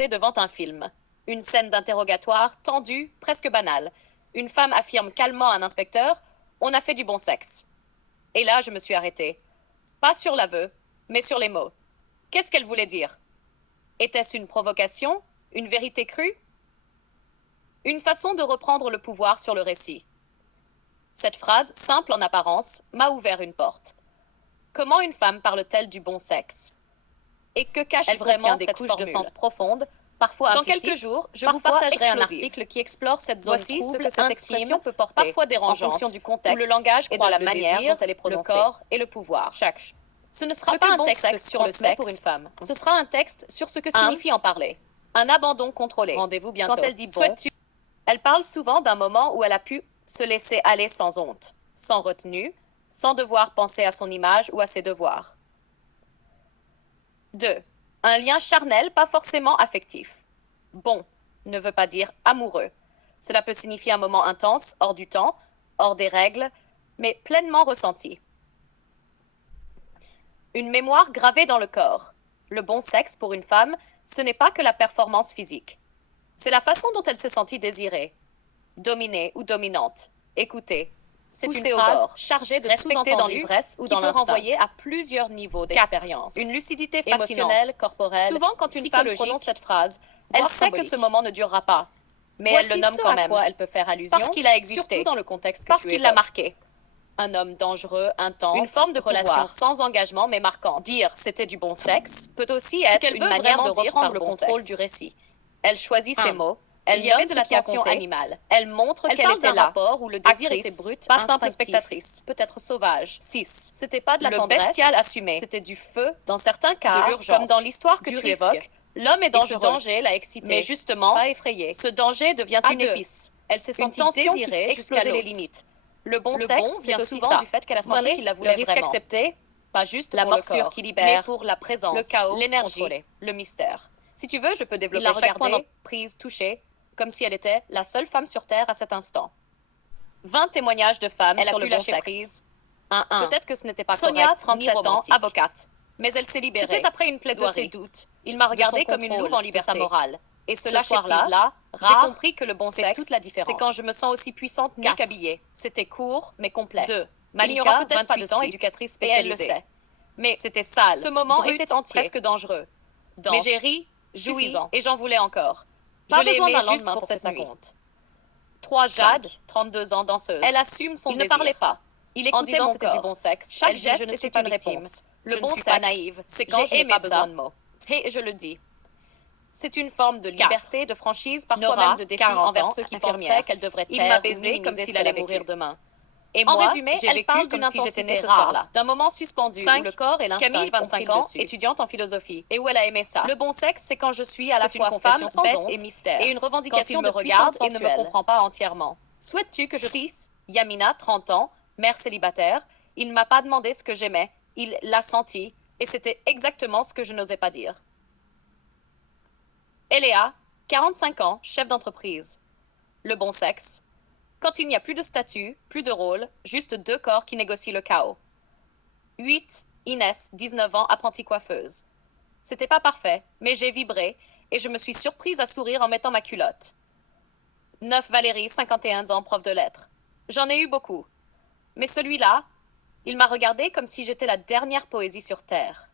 coincée devant un film. Une scène d'interrogatoire tendue, presque banale. Une femme affirme calmement à un inspecteur: On a fait du bon sexe. Et là, je me suis arrêtée. Pas sur l'aveu, mais sur les mots. Qu'est-ce qu'elle voulait dire? Était-ce une provocation? Une vérité crue? Une façon de reprendre le pouvoir sur le récit. Cette phrase, simple en apparence, m'a ouvert une porte. Comment une femme parle-t-elle du bon sexe? Et que cache vraiment cette couche de sens profonde, parfois implicite? Dans quelques jours, je vous partagerai un article qui explore cette zone trouble, ce que cette expression peut porter, parfois dérangeante, en fonction du contexte, où le langage et de la manière dont elle est prononcée, le corps et le pouvoir. Ce ne sera pas un texte sur le sexe pour une femme. Ce sera un texte sur ce que signifie en parler. Un abandon contrôlé. Rendez-vous bientôt. Quand elle dit bon, elle parle souvent d'un moment où elle a pu se laisser aller sans honte, sans retenue, sans devoir penser à son image ou à ses devoirs. 2. Un lien charnel, pas forcément affectif. Bon ne veut pas dire amoureux. Cela peut signifier un moment intense, hors du temps, hors des règles, mais pleinement ressenti. Une mémoire gravée dans le corps. Le bon sexe pour une femme, ce n'est pas que la performance physique. C'est la façon dont elle s'est sentie désirée, dominée ou dominante, écoutée. C'est une phrase chargée de sous-entendus dans l'ivresse ou dans l'instinct, qui peut renvoyer à plusieurs niveaux d'expérience. Une lucidité émotionnelle, corporelle. Souvent, quand une femme prononce cette phrase, elle sait que ce moment ne durera pas, mais elle le nomme quand même. Elle peut faire allusion, parce qu'il a existé, surtout dans le contexte que parce qu'il l'a marqué. Un homme dangereux, intense, une forme de relation sans engagement mais marquante. Dire c'était du bon sexe peut aussi être une manière de reprendre le contrôle du récit. Elle choisit ses mots. Elle nomme de l'attention animale. Elle montre qu'elle était là, rapport où le désir était brut, pas simple spectatrice, peut-être sauvage. 6. C'était pas de la tendresse, bestial assumé. C'était du feu, dans certains cas, de l'urgence, comme dans l'histoire que tu évoques. L'homme est dangereux. Ce danger l'a excité, mais justement, pas effrayé. Ce danger devient une épice. Elle s'est sentie désirée jusqu'à les limites. Le bon sexe vient souvent du fait qu'elle a senti qu'il la voulait vraiment. Le risque accepté, pas juste la morsure qui libère, mais pour la présence, le chaos, l'énergie, le mystère. Si tu veux, je peux développer chaque point prise, touchée, comme si elle était la seule femme sur Terre à cet instant. 20 témoignages de femmes sur le bon sexe. Prise. Peut-être que ce n'était pas Sonia, correct, 37 ans, avocate. Mais elle s'est libérée. C'était après une plaidoirie. De ses doutes. Il m'a regardée comme une louve en liberté. De sa morale. Et ce soir-là, j'ai compris que le bon sexe, toute la différence. C'est quand je me sens aussi puissante mieux qu'habillée. C'était court, mais complet. 2. Malika, peut-être pas de temps, éducatrice spécialisée. Et elle le sait. Mais c'était sale. Ce moment était entier, presque dangereux. Dense, mais j'ai ri, joui, et j'en voulais encore. Je l'ai aimé juste pour cette nuit. 3. Jade, 32 ans, danseuse. Elle assume son désir. Il ne parlait pas. Il écoutait mon corps. Du bon sexe. Chaque geste était une réponse. Le bon sexe, naïve, c'est quand j'ai pas besoin de mots. Et je le dis. C'est une forme de liberté, de franchise, parfois même de défi envers ceux qui penseraient qu'elle devrait taire. Il m'a baisé comme s'il allait mourir demain. Et en résumé, elle parle d'une intensité ce soir-là, d'un moment suspendu où le corps et l'instinct. Camille, 25 ans, étudiante en philosophie, et où elle a aimé ça. Le bon sexe, c'est quand je suis à la fois femme, bête et mystère, et une revendication de puissance et ne me comprend pas entièrement. Souhaites-tu que je... 6. Yamina, 30 ans, mère célibataire. Il ne m'a pas demandé ce que j'aimais, il l'a senti, et c'était exactement ce que je n'osais pas dire. Eléa, 45 ans, chef d'entreprise. Le bon sexe. Quand il n'y a plus de statut, plus de rôle, juste 2 corps qui négocient le chaos. 8. Inès, 19 ans, apprentie coiffeuse. C'était pas parfait, mais j'ai vibré et je me suis surprise à sourire en mettant ma culotte. 9. Valérie, 51 ans, prof de lettres. J'en ai eu beaucoup. Mais celui-là, il m'a regardé comme si j'étais la dernière poésie sur Terre.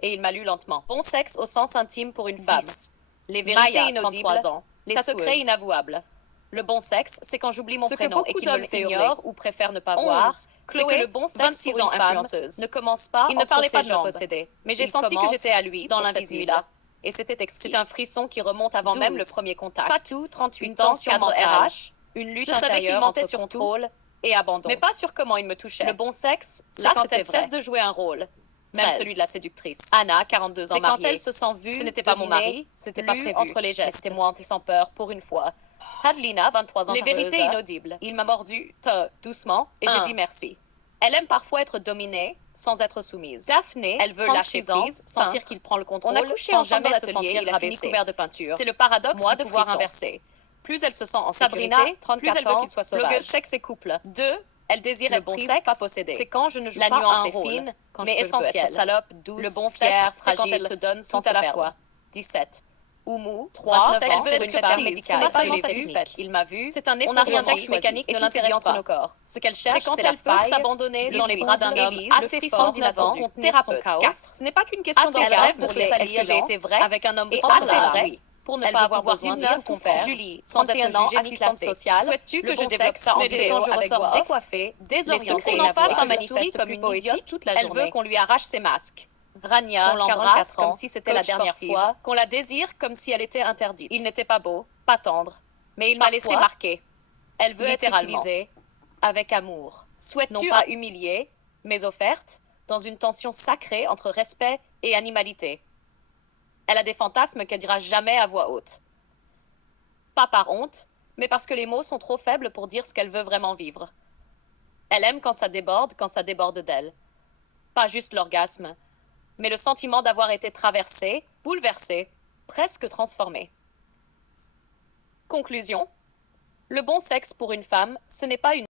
Et il m'a lu lentement. Bon sexe au sens intime pour une femme. 10. Les vérités Maya, inaudibles, 33 ans, les secrets inavouables. Le bon sexe, c'est quand j'oublie mon prénom et qu'il me le fait ignorer ou préfère ne pas voir. Chloé, que le bon sexe 26 pour ans, une femme, ne commence pas. Il ne parlait pas de me posséder, mais j'ai senti que j'étais à lui dans l'invisible. Et c'était exquis. C'est un frisson qui remonte avant 12. Même le premier contact. Fatou, 38 ans, cadre RH, une lutte intérieure entre contrôle et abandon. Mais pas sur comment il me touchait. Le bon sexe, là, quand elle cesse de jouer un rôle. Même celui de la séductrice. Anna, 42 ans, mariée. C'est quand elle se sent vue. Ce n'était pas mon mari, c'était pas prévu. Entre les gestes. C'était moi, sans peur, pour une fois. Adelina, 23 ans, les vérités inaudibles. Il m'a mordu, doucement, et j'ai dit merci. Elle aime parfois être dominée, sans être soumise. Daphné, elle veut lâcher prise, sentir qu'il prend le contrôle, on a couché sans jamais se sentir rabaissé. Couvert de peinture. C'est le paradoxe du pouvoir inversé. Plus elle se sent en Sabrina, sécurité, 34 plus elle veut qu'il soit sauvage. Blogueuse sexe et couple. 2. Elle désire le bon sexe, pas posséder. C'est quand je ne joue la pas nuance un rôle, fine, quand mais essentielle. Salope, douce, le bon sexe, c'est quand elle se donne sans à la fois. 17. ou mou, 3, 29 ans, elle veut être une femme surprise, médicale. ce n'est pas Elle est satisfaite. Il m'a vu. C'est un On n'a effort rien sexe choisi, mécanique et ne tout s'est l'intéresse dit entre pas. nos corps. Ce qu'elle C'est cherche, quand c'est la elle peut faille s'abandonner dans les 18, bras d'un homme Élise, assez le fort 39 ans, pour contenir son thérapeute, chaos. 4. Ce n'est pas qu'une question Elle rêve d'orgasme de pour se les salir. est-ce que j'ai été vrai avec un homme et sans assez là, vrai oui. pour ne Elle pas veut avoir pouvoir besoin de 19 tout ans, faire. Julie, sans 31 être ans, jugée ni assistante classée. sociale. Souhaites-tu Le que bon je développe sexe, ça en mais vidéo quand je avec reçois voix off, décoiffée, désorientée qu'on et en la fasse voix un que je manifeste souris comme plus une poétique idiote toute la Elle veut journée. qu'on lui arrache ses masques. Rania, Qu'on l'embrasse 44 comme ans, si c'était la coach dernière sportive, fois. qu'on la désire comme si elle était interdite. Il n'était pas beau, pas tendre, mais il m'a laissé Parfois, marquer. Elle veut être littéralement. utilisée avec amour. Non Souhaites-tu pas humilier mes offertes dans une tension sacrée entre respect et animalité? Elle a des fantasmes qu'elle dira jamais à voix haute. Pas par honte, mais parce que les mots sont trop faibles pour dire ce qu'elle veut vraiment vivre. Elle aime quand ça déborde d'elle. Pas juste l'orgasme, mais le sentiment d'avoir été traversée, bouleversée, presque transformée. Conclusion. Le bon sexe pour une femme, ce n'est pas une